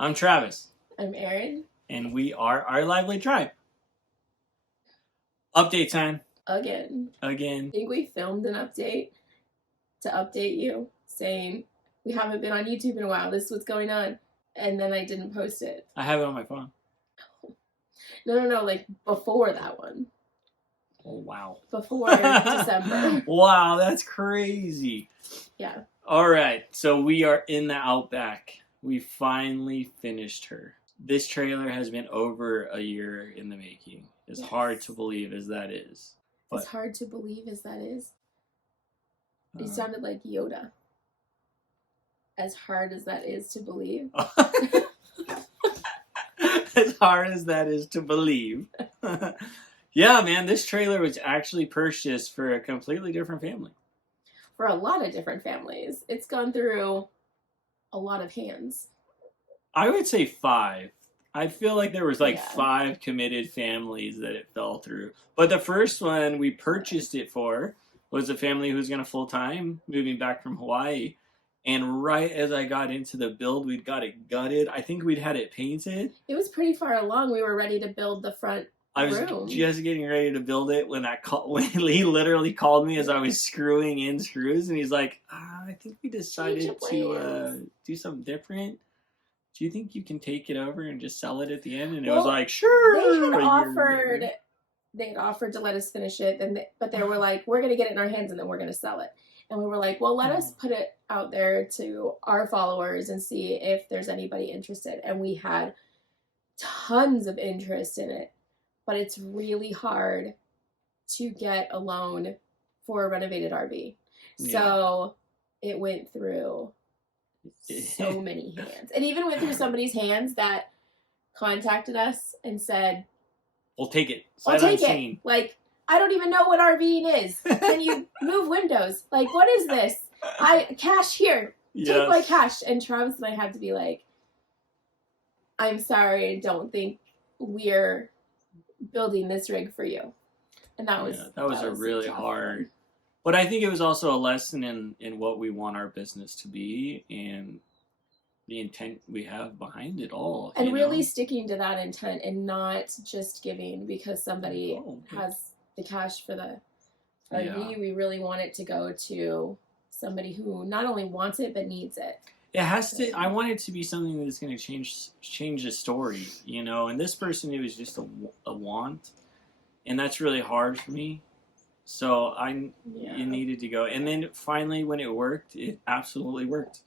I'm Travis. I'm Erin. And we are Our Lively Tribe. Update time. Again. I think we filmed an update to update you, saying we haven't been on YouTube in a while. This is what's going on. And then I didn't post it. I have it on my phone. No, like before that one. Oh, wow. Before December. Wow, that's crazy. Yeah. All right, so we are in the Outback. We finally finished her. This trailer has been over a year in the making. As hard to believe as that is. As hard to believe as that is. You sounded like Yoda. As hard as that is to believe. As hard as that is to believe. Yeah, man, this trailer was actually purchased for a completely different family. For a lot of different families. It's gone through a lot of hands. I would say 5. I feel like there was 5 committed families that it fell through. But the first one we purchased it for was a family who's going to full-time, moving back from Hawaii. And right as I got into the build, we'd got it gutted. I think we'd had it painted. It was pretty far along. We were ready to build the front I was room. Just getting ready to build it when when he literally called me as I was screwing in screws. And he's like, I think we decided to do something different. Do you think you can take it over and just sell it at the end? And it was like, sure. They had offered to let us finish it, but they were like, we're going to get it in our hands and then we're going to sell it. And we were like, well, let us put it out there to our followers and see if there's anybody interested. And we had tons of interest in it, but it's really hard to get a loan for a renovated RV. Yeah. So it went through so many hands. And even went through somebody's hands that contacted us and said, we'll take it. I'll take it. Like, I don't even know what RVing is. Can you move windows? Like, what is this? Cash here. Take my cash. And Travis and I had to be like, I'm sorry, I don't think we're building this rig for you. And that was a really hard. But I think it was also a lesson in what we want our business to be and the intent we have behind it all. And really sticking to that intent and not just giving because somebody has the cash for the RV. We really want it to go to somebody who not only wants it, but needs it. It has to. I want it to be something that's going to change the story, And this person, it was just a want. And that's really hard for me. So it needed to go. And then finally, when it worked, it absolutely worked.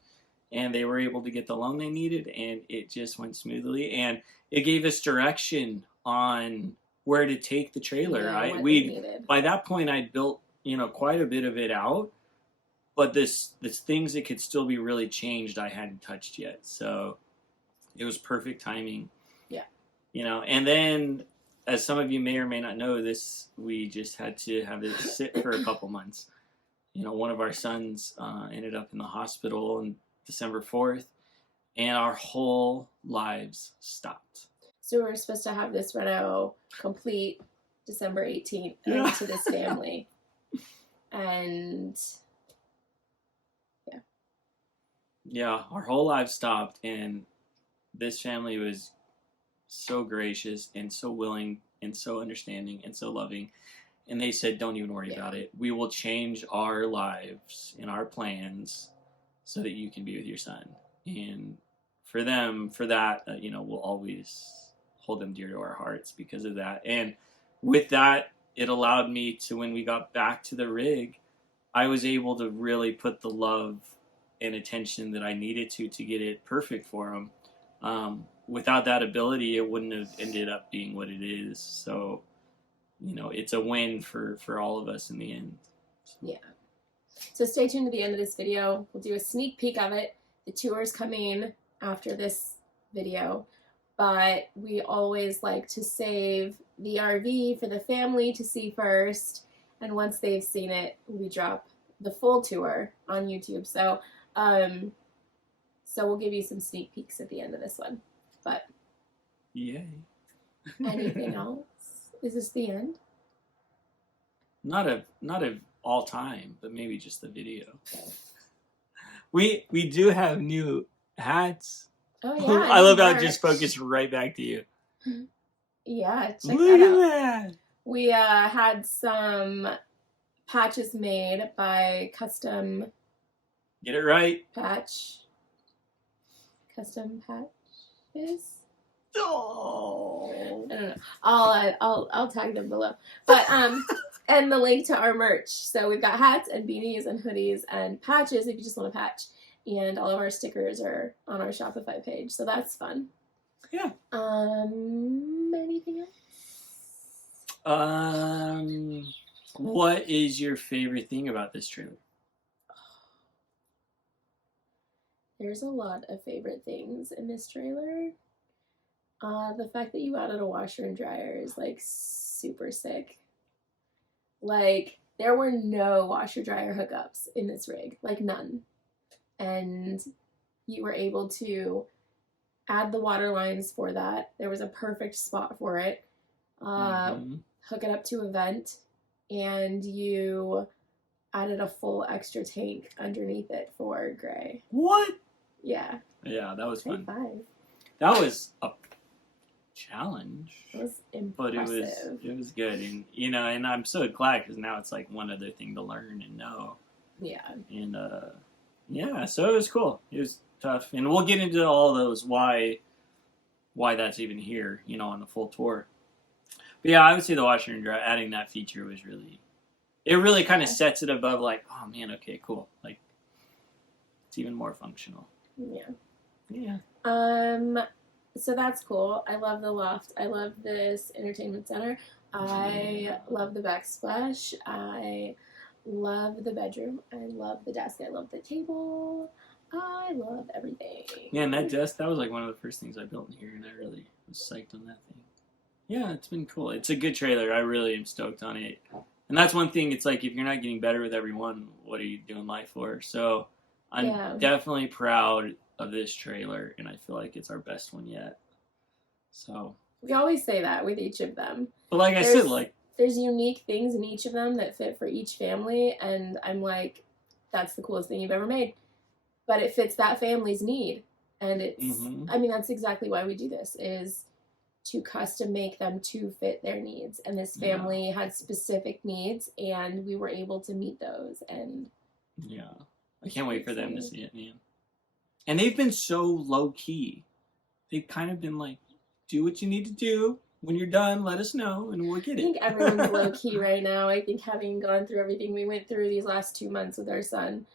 And they were able to get the loan they needed, and it just went smoothly. And it gave us direction on where to take the trailer. By that point, I'd built quite a bit of it out, but this things that could still be really changed I hadn't touched yet. So it was perfect timing. Yeah. And then, as some of you may or may not know, we just had to have it sit for a couple months. One of our sons ended up in the hospital on December 4th, and our whole lives stopped. So we were supposed to have this reno complete December 18th to this family. And yeah, our whole lives stopped, and this family was so gracious and so willing and so understanding and so loving. And they said, don't even worry about it. We will change our lives and our plans so that you can be with your son. And for that, we'll always hold them dear to our hearts because of that. And with that, it allowed me to, when we got back to the rig, I was able to really put the love and attention that I needed to get it perfect for them. Without that ability, it wouldn't have ended up being what it is. So, it's a win for all of us in the end. Yeah. So stay tuned to the end of this video. We'll do a sneak peek of it. The tour is coming after this video, but we always like to save the RV for the family to see first. And once they've seen it, we drop the full tour on YouTube. So we'll give you some sneak peeks at the end of this one. But yay. Anything else? Is this the end? Not of all time, but maybe just the video. We do have new hats Oh yeah, I love how it merch. just focused right back to you. Yeah, check Look that at out. that. We had some patches made by Get it right. Custom patches. Oh. I don't know. I'll tag them below. But and the link to our merch. So we've got hats and beanies and hoodies and patches if you just want a patch. And all of our stickers are on our Shopify page. So that's fun. Yeah. Anything else? What is your favorite thing about this trailer? There's a lot of favorite things in this trailer. The fact that you added a washer and dryer is like super sick. Like there were no washer dryer hookups in this rig, like none. And you were able to add the water lines for that. There was a perfect spot for it. Hook it up to a vent, and you added a full extra tank underneath it for gray. What? Yeah. Yeah, that was fun. High five. That was a challenge. It was impressive. But it was good, and and I'm so glad because now it's like one other thing to learn and know. Yeah. And yeah, so it was cool. It was tough, and we'll get into all those why that's even here, on the full tour. But yeah, I would say the washer and dryer, adding that feature was really kind of sets it above like, oh man, okay, cool, like it's even more functional. Yeah. So that's cool. I love the loft. I love this entertainment center. I love the backsplash. I love the bedroom. I love the desk. I love the table. I love everything. Yeah, and that desk, that was like one of the first things I built in here, and I really was psyched on that thing. Yeah, it's been cool. It's a good trailer. I really am stoked on it. And that's one thing, it's like if you're not getting better with every one, what are you doing life for? So I'm definitely proud of this trailer, and I feel like it's our best one yet. So we always say that with each of them. But like I said, like there's unique things in each of them that fit for each family, and I'm like, that's the coolest thing you've ever made. But it fits that family's need, and it's I mean that's exactly why we do this, is to custom make them to fit their needs. And this family had specific needs, and we were able to meet those. And yeah, I can't wait for them to see it, man. And they've been so low key. They've kind of been like, do what you need to do. When you're done, let us know, and we'll get it. I think everyone's low key right now. I think having gone through everything we went through these last 2 months with our son,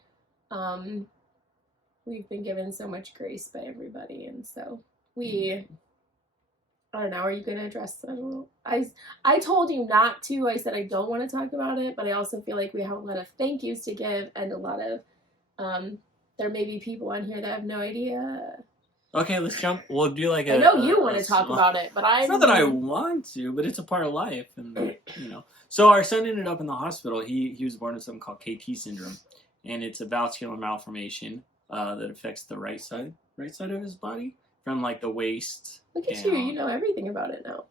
we've been given so much grace by everybody, and so I don't know, are you going to address that? I told you not to. I said I don't want to talk about it, but I also feel like we have a lot of thank yous to give, and a lot of, there may be people on here that have no idea. Okay, let's jump. We'll do like I know you want to talk about it, but it's not that I want to, but it's a part of life, and So our son ended up in the hospital. He was born with something called KT syndrome, and it's a vascular malformation that affects the right side of his body, from like the waist. Look at you! You know everything about it now.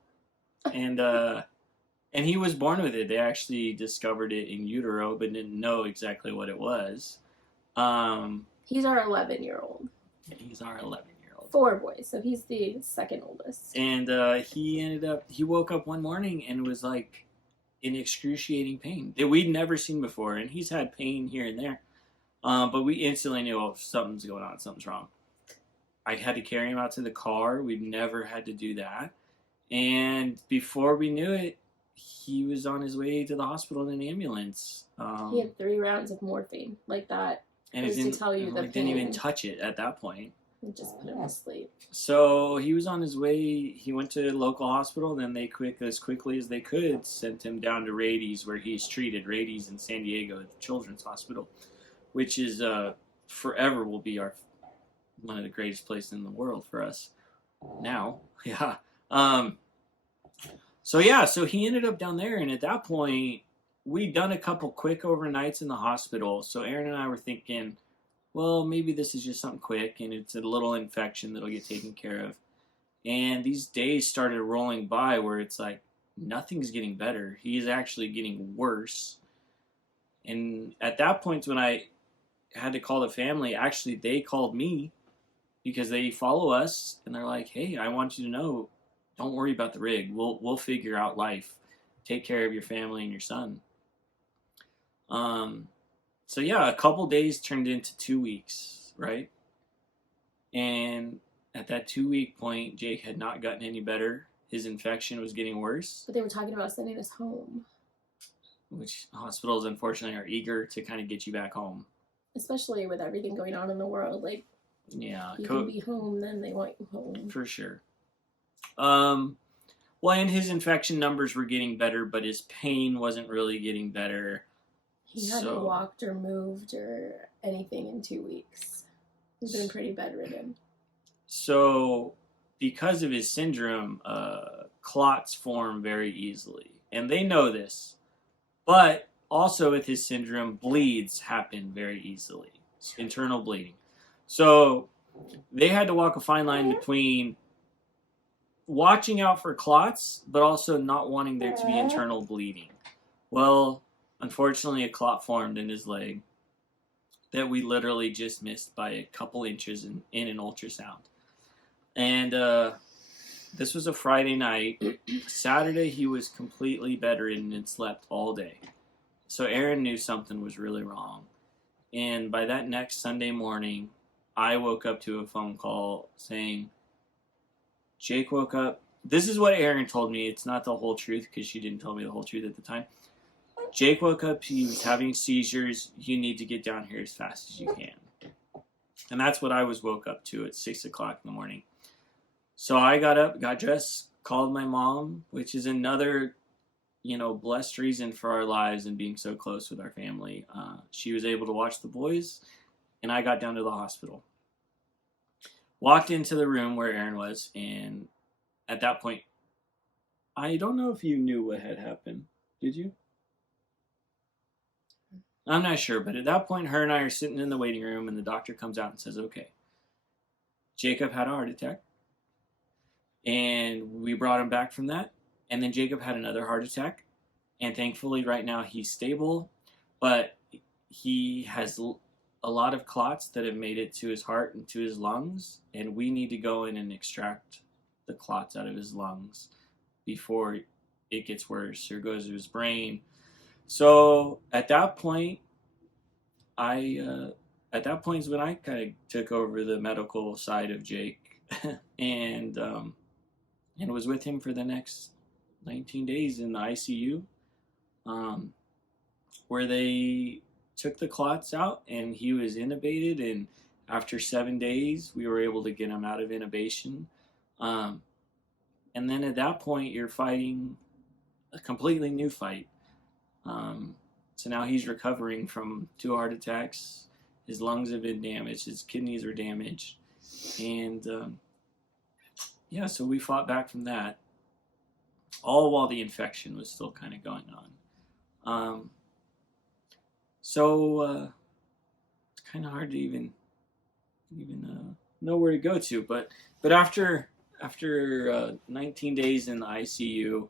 And he was born with it. They actually discovered it in utero, but didn't know exactly what it was. He's our 11-year-old. He's our 11-year-old. 4 boys, so he's the second oldest. And he woke up one morning and was like in excruciating pain that we'd never seen before. And he's had pain here and there. But we instantly knew, oh, something's going on, something's wrong. I had to carry him out to the car. We've never had to do that. And before we knew it, he was on his way to the hospital in an ambulance. He had 3 rounds of morphine, like that. And to tell you the pain. Didn't even touch it at that point. And just put him to sleep. So he was on his way. He went to a local hospital. Then they as quickly as they could, sent him down to Rady's, where he's treated. Rady's in San Diego at the Children's Hospital, which is forever will be one of the greatest places in the world for us now. Yeah. So he ended up down there, and at that point, we'd done a couple quick overnights in the hospital. So Aaron and I were thinking, well, maybe this is just something quick, and it's a little infection that'll get taken care of. And these days started rolling by where it's like, nothing's getting better. He's actually getting worse. And at that point, when I had to call the family, actually, they called me because they follow us and they're like, hey, I want you to know, don't worry about the rig. We'll figure out life. Take care of your family and your son. So yeah, a couple days turned into 2 weeks, right? And at that 2 week point, Jake had not gotten any better. His infection was getting worse. But they were talking about sending us home. Which hospitals, unfortunately, are eager to kind of get you back home. Especially with everything going on in the world. Like, yeah, you can be home, then they want you home. For sure. Well, and his infection numbers were getting better, but his pain wasn't really getting better. He hadn't walked or moved or anything in 2 weeks. He's been pretty bedridden. So, because of his syndrome, clots form very easily. And they know this. But also with his syndrome, bleeds happen very easily. Internal bleeding. So, they had to walk a fine line between watching out for clots, but also not wanting there to be internal bleeding. Well, unfortunately, a clot formed in his leg that we literally just missed by a couple inches in an ultrasound. And this was a Friday night. Saturday, he was completely bedridden and slept all day. So Aaron knew something was really wrong. And by that next Sunday morning, I woke up to a phone call saying, Jake woke up. This is what Aaron told me. It's not the whole truth because she didn't tell me the whole truth at the time. Jake woke up. He was having seizures. You need to get down here as fast as you can. And that's what I woke up to at 6 o'clock in the morning. So I got up, got dressed, called my mom, which is another, blessed reason for our lives and being so close with our family. She was able to watch the boys, and I got down to the hospital. Walked into the room where Aaron was, and at that point, I don't know if you knew what had happened. Did you? I'm not sure, but at that point, her and I are sitting in the waiting room, and the doctor comes out and says, okay, Jacob had a heart attack, and we brought him back from that, and then Jacob had another heart attack, and thankfully right now he's stable, but he has a lot of clots that have made it to his heart and to his lungs, and we need to go in and extract the clots out of his lungs before it gets worse or goes to his brain. So at that point, is when I kind of took over the medical side of Jake, and was with him for the next 19 days in the ICU, where they took the clots out, and he was intubated, and after 7 days, we were able to get him out of intubation. And then at that point, you're fighting a completely new fight. So now he's recovering from 2 heart attacks. His lungs have been damaged. His kidneys are damaged. And, so we fought back from that, all while the infection was still kind of going on. So it's kind of hard to even know where to go to. But after 19 days in the ICU,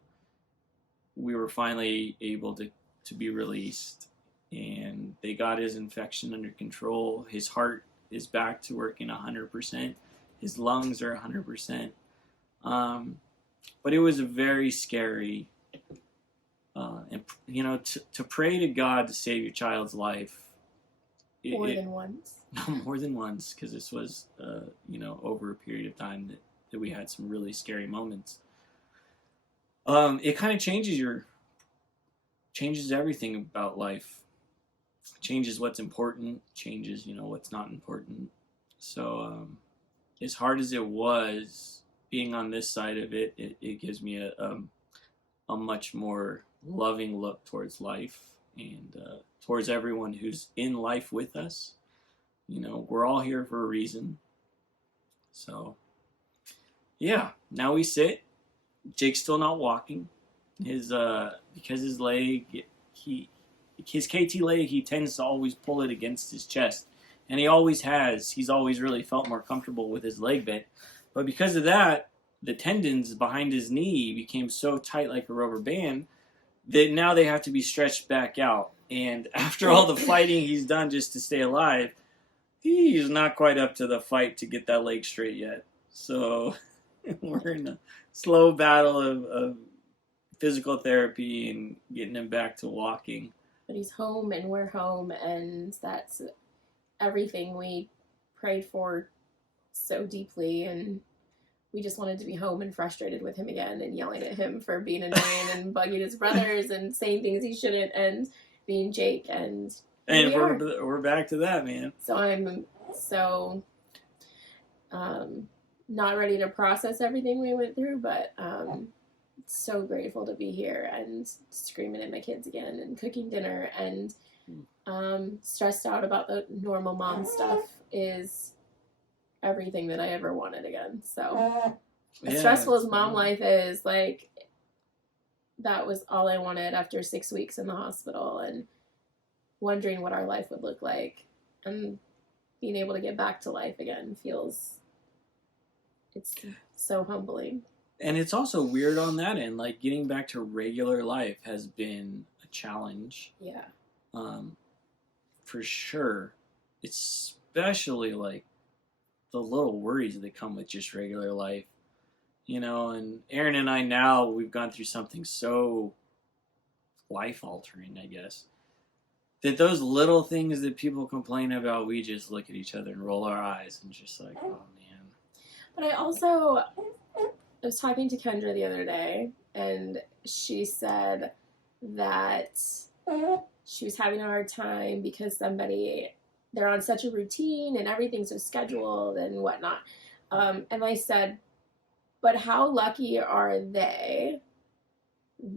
we were finally able to be released, and they got his infection under control. His heart is back to working 100%. His lungs are 100%. But it was a very scary, and to pray to God to save your child's life. More than once. More than once, because this was, over a period of time that we had some really scary moments. It kind of changes everything about life. Changes what's important, changes, what's not important. So, as hard as it was, being on this side of it, it gives me a much more loving look towards life and towards everyone who's in life with us. We're all here for a reason. So, yeah, now we sit. Jake's still not walking. Because his leg, his KT leg, he tends to always pull it against his chest. And he always has. He's always really felt more comfortable with his leg bent. But because of that, the tendons behind his knee became so tight like a rubber band that now they have to be stretched back out. And after all the fighting he's done just to stay alive, he's not quite up to the fight to get that leg straight yet. So we're in a slow battle of physical therapy and getting him back to walking. But he's home and we're home, and that's everything we prayed for so deeply. And we just wanted to be home and frustrated with him again and yelling at him for being annoying and bugging his brothers and saying things he shouldn't and being Jake. And we're back to that, man. So I'm so not ready to process everything we went through, but so grateful to be here and screaming at my kids again and cooking dinner and stressed out about the normal mom stuff is everything that I ever wanted again. So as stressful as mom life is, like, that was all I wanted after 6 weeks in the hospital and wondering what our life would look like, and being able to get back to life again it's so humbling. And it's also weird on that end, like getting back to regular life has been a challenge. Yeah. For sure. Especially like the little worries that come with just regular life. You know, and Aaron and I now, we've gone through something so life-altering, I guess, that those little things that people complain about, we just look at each other and roll our eyes and just like, oh, man. But I was talking to Kendra the other day, and she said that she was having a hard time because they're on such a routine and everything's so scheduled and whatnot. And I said, but how lucky are they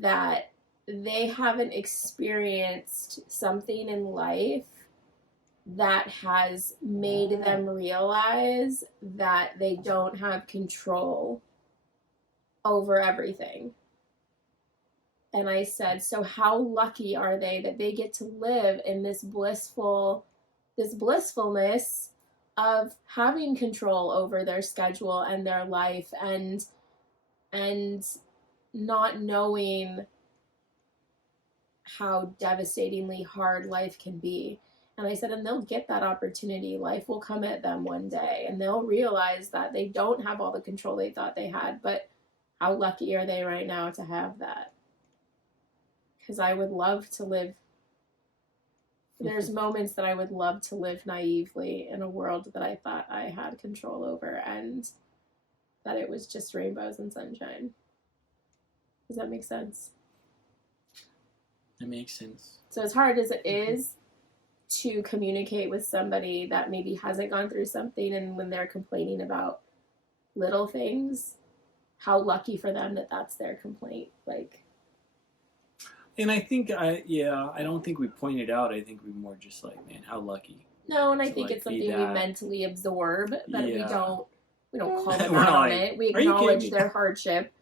that they haven't experienced something in life that has made them realize that they don't have control over everything. And I said, so how lucky are they that they get to live in this blissfulness of having control over their schedule and their life and not knowing how devastatingly hard life can be. And I said, and they'll get that opportunity. Life will come at them one day, and they'll realize that they don't have all the control they thought they had, but how lucky are they right now to have that? Because I would love to live, there's moments that I would love to live naively in a world that I thought I had control over and that it was just rainbows and sunshine. Does that make sense? It makes sense. So as hard as it is to communicate with somebody that maybe hasn't gone through something, and when they're complaining about little things, how lucky for them that that's their complaint. Like, and I think I don't think we pointed out. I think we more just like, man, how lucky. No, and I think it's something we mentally absorb, but we don't call them We're out on like, it. We "Are you acknowledge kidding me?" their hardship,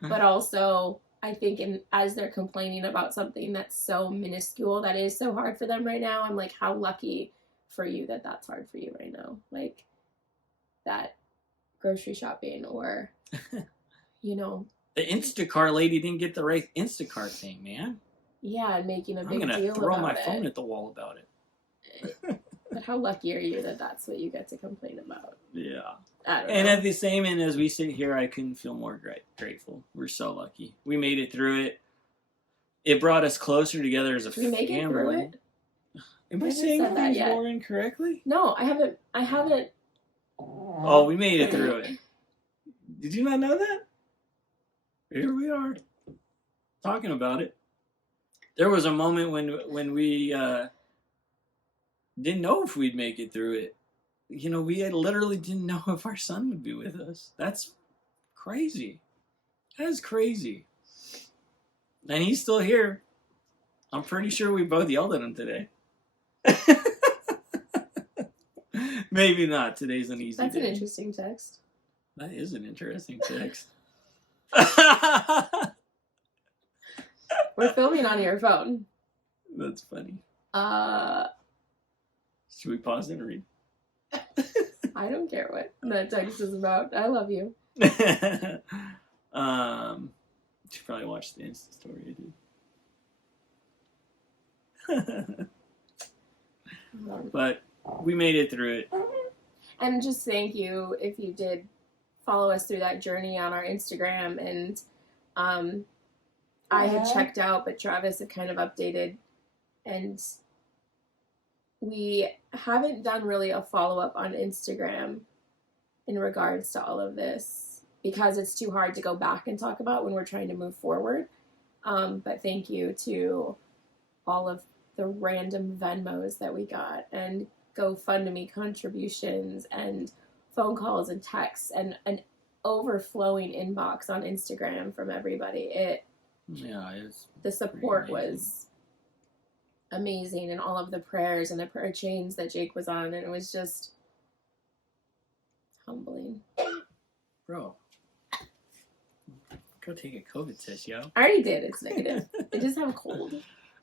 but also I think as they're complaining about something that's so minuscule, that is so hard for them right now, I'm like, how lucky for you that that's hard for you right now. Like that grocery shopping or, The Instacart lady didn't get the right Instacart thing, man. Yeah, and making a big I'm deal about it. going to throw my phone at the wall about it. But how lucky are you that that's what you get to complain about? Yeah. I don't And know. at the same end, as we sit here, I couldn't feel more grateful. We're so lucky. We made it through it. It brought us closer together as a family. Did we make it through it? Am I saying things more incorrectly? No, I haven't. Oh, we made it through it. Did you not know that? Here we are, talking about it. There was a moment when we didn't know if we'd make it through it. We literally didn't know if our son would be with us. That's crazy. That is crazy. And he's still here. I'm pretty sure we both yelled at him today. Maybe not. Today's an easy day. That's an interesting text. That is an interesting text. We're filming on your phone. That's funny. Should we pause and read? I don't care what that text is about. I love you. You should probably watch the Insta story I did. But we made it through it. And just thank you if you did follow us through that journey on our Instagram. And I had checked out, but Travis had kind of updated. And we haven't done really a follow-up on Instagram in regards to all of this because it's too hard to go back and talk about when we're trying to move forward. But thank you to all of the random Venmos that we got and GoFundMe contributions and phone calls and texts and an overflowing inbox on Instagram from everybody. The support was amazing, and all of the prayers and the prayer chains that Jake was on, and it was just humbling. Bro, go take a COVID test, yo. I already did. It's negative. I just have a cold.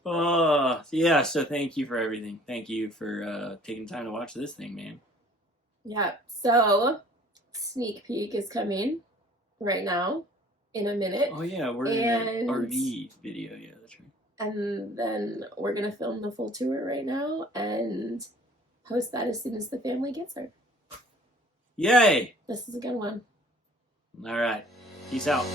Oh, yeah, so thank you for everything. Thank you for taking time to watch this thing, man. Yeah, so sneak peek is coming right now in a minute. Oh, yeah, we're in an RV video. Yeah, that's right. And then we're going to film the full tour right now and post that as soon as the family gets her. Yay! This is a good one. All right. Peace out.